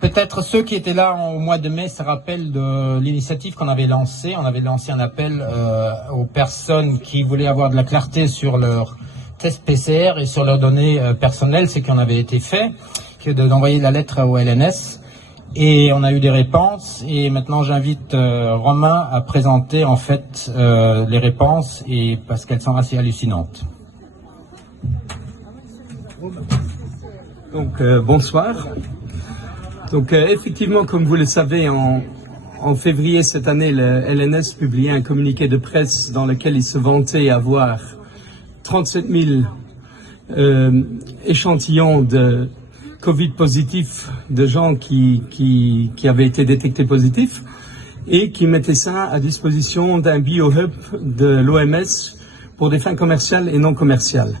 Peut-être ceux qui étaient là au mois de mai se rappellent de l'initiative qu'on avait lancée. On avait lancé un appel aux personnes qui voulaient avoir de la clarté sur leur test PCR et sur leurs données personnelles, ce qui en avait été fait, que d'envoyer la lettre au LNS. Et on a eu des réponses. Et maintenant, j'invite Romain à présenter en fait les réponses, et parce qu'elles sont assez hallucinantes. Donc bonsoir. Donc effectivement, comme vous le savez, en février cette année, le LNS publiait un communiqué de presse dans lequel il se vantait avoir 37 000 échantillons de Covid positifs, de gens qui avaient été détectés positifs, et qui mettaient ça à disposition d'un biohub de l'OMS pour des fins commerciales et non commerciales.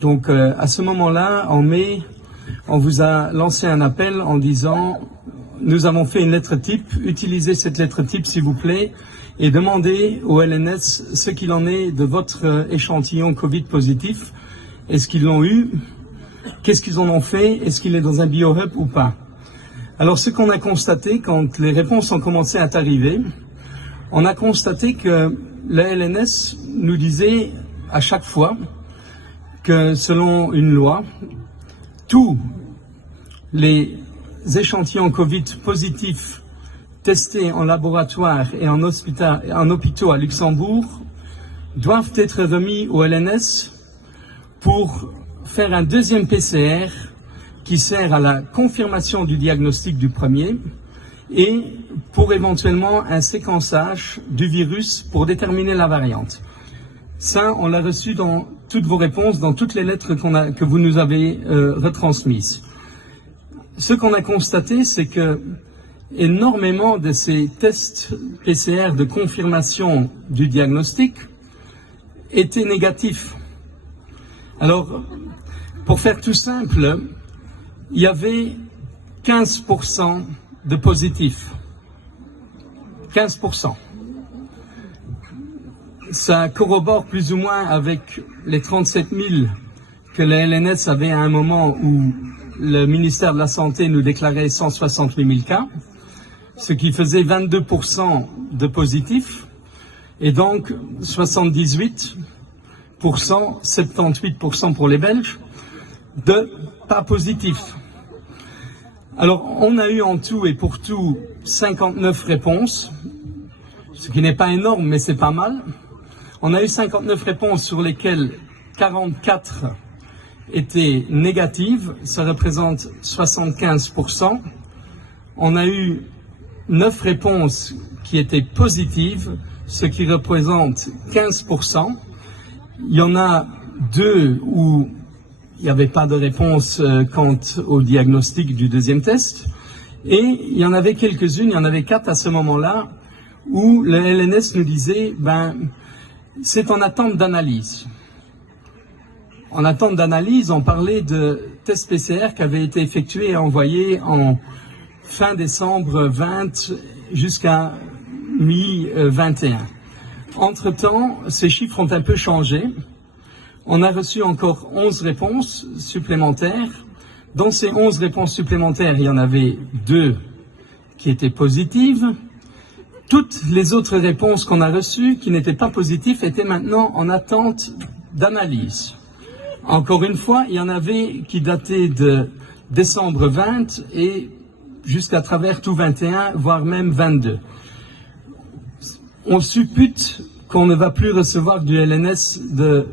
Donc à ce moment-là, en mai, on vous a lancé un appel en disant « Nous avons fait une lettre type, utilisez cette lettre type s'il vous plaît et demandez au LNS ce qu'il en est de votre échantillon Covid positif. Est-ce qu'ils l'ont eu? Qu'est-ce qu'ils en ont fait? Est-ce qu'il est dans un biohub ou pas ?» Alors ce qu'on a constaté quand les réponses ont commencé à arriver, on a constaté que le LNS nous disait à chaque fois que selon une loi, tous les échantillons Covid positifs testés en laboratoire et en hôpitaux à Luxembourg doivent être remis au LNS pour faire un deuxième PCR qui sert à la confirmation du diagnostic du premier et pour éventuellement un séquençage du virus pour déterminer la variante. Ça, on l'a reçu dans toutes vos réponses, dans toutes les lettres que vous nous avez retransmises. Ce qu'on a constaté, c'est que énormément de ces tests PCR de confirmation du diagnostic étaient négatifs. Alors, pour faire tout simple, il y avait 15% de positifs. 15%. Ça corrobore plus ou moins avec les 37 000 que le LNS avait à un moment où le ministère de la Santé nous déclarait 168 000 cas, ce qui faisait 22% de positifs, et donc 78%, 78% pour les Belges, de pas positifs. Alors, on a eu en tout et pour tout 59 réponses, ce qui n'est pas énorme, mais c'est pas mal. On a eu 59 réponses sur lesquelles 44 étaient négatives, ça représente 75%. On a eu 9 réponses qui étaient positives, ce qui représente 15%. Il y en a 2 où il n'y avait pas de réponse quant au diagnostic du deuxième test. Et il y en avait quelques-unes, il y en avait 4 à ce moment-là, où le LNS nous disait, c'est en attente d'analyse. En attente d'analyse, on parlait de tests PCR qui avaient été effectués et envoyés en fin décembre 20 jusqu'à mi-21. Entre-temps, ces chiffres ont un peu changé. On a reçu encore 11 réponses supplémentaires. Dans ces 11 réponses supplémentaires, il y en avait 2 qui étaient positives. Toutes les autres réponses qu'on a reçues, qui n'étaient pas positives, étaient maintenant en attente d'analyse. Encore une fois, il y en avait qui dataient de décembre 20 et jusqu'à travers tout 21, voire même 22. On suppute qu'on ne va plus recevoir du LNS de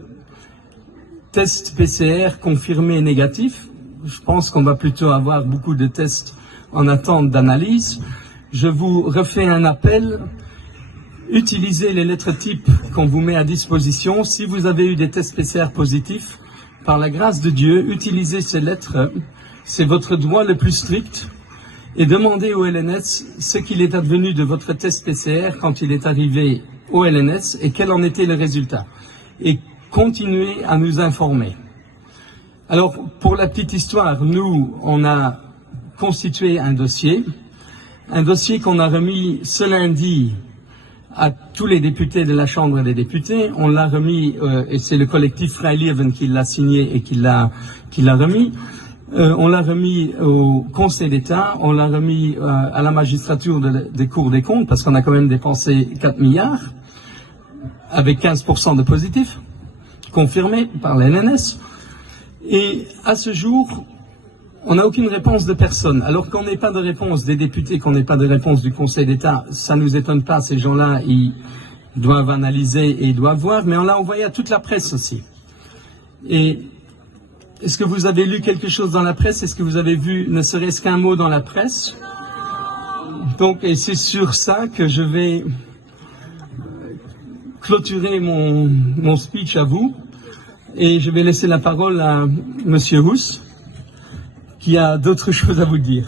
tests PCR confirmés négatifs. Je pense qu'on va plutôt avoir beaucoup de tests en attente d'analyse. Je vous refais un appel. Utilisez les lettres types qu'on vous met à disposition. Si vous avez eu des tests PCR positifs, par la grâce de Dieu, utilisez ces lettres. C'est votre droit le plus strict. Et demandez au LNS ce qu'il est advenu de votre test PCR quand il est arrivé au LNS et quel en était le résultat. Et continuez à nous informer. Alors, pour la petite histoire, nous, on a constitué un dossier qu'on a remis ce lundi à tous les députés de la Chambre des députés. On l'a remis, et c'est le collectif Freilieven qui l'a signé et qui l'a remis. On l'a remis au Conseil d'État, on l'a remis à la magistrature des cours des comptes, parce qu'on a quand même dépensé 4 milliards, avec 15% de positifs, confirmé par l'NNS. Et à ce jour, on n'a aucune réponse de personne. Alors qu'on n'ait pas de réponse des députés, qu'on n'ait pas de réponse du Conseil d'État, ça ne nous étonne pas, ces gens-là, ils doivent analyser et ils doivent voir, mais on l'a envoyé à toute la presse aussi. Et est-ce que vous avez lu quelque chose dans la presse? Est-ce que vous avez vu ne serait-ce qu'un mot dans la presse? Donc, et c'est sur ça que je vais clôturer mon speech à vous, et je vais laisser la parole à Monsieur Rousse, qui a d'autres choses à vous dire.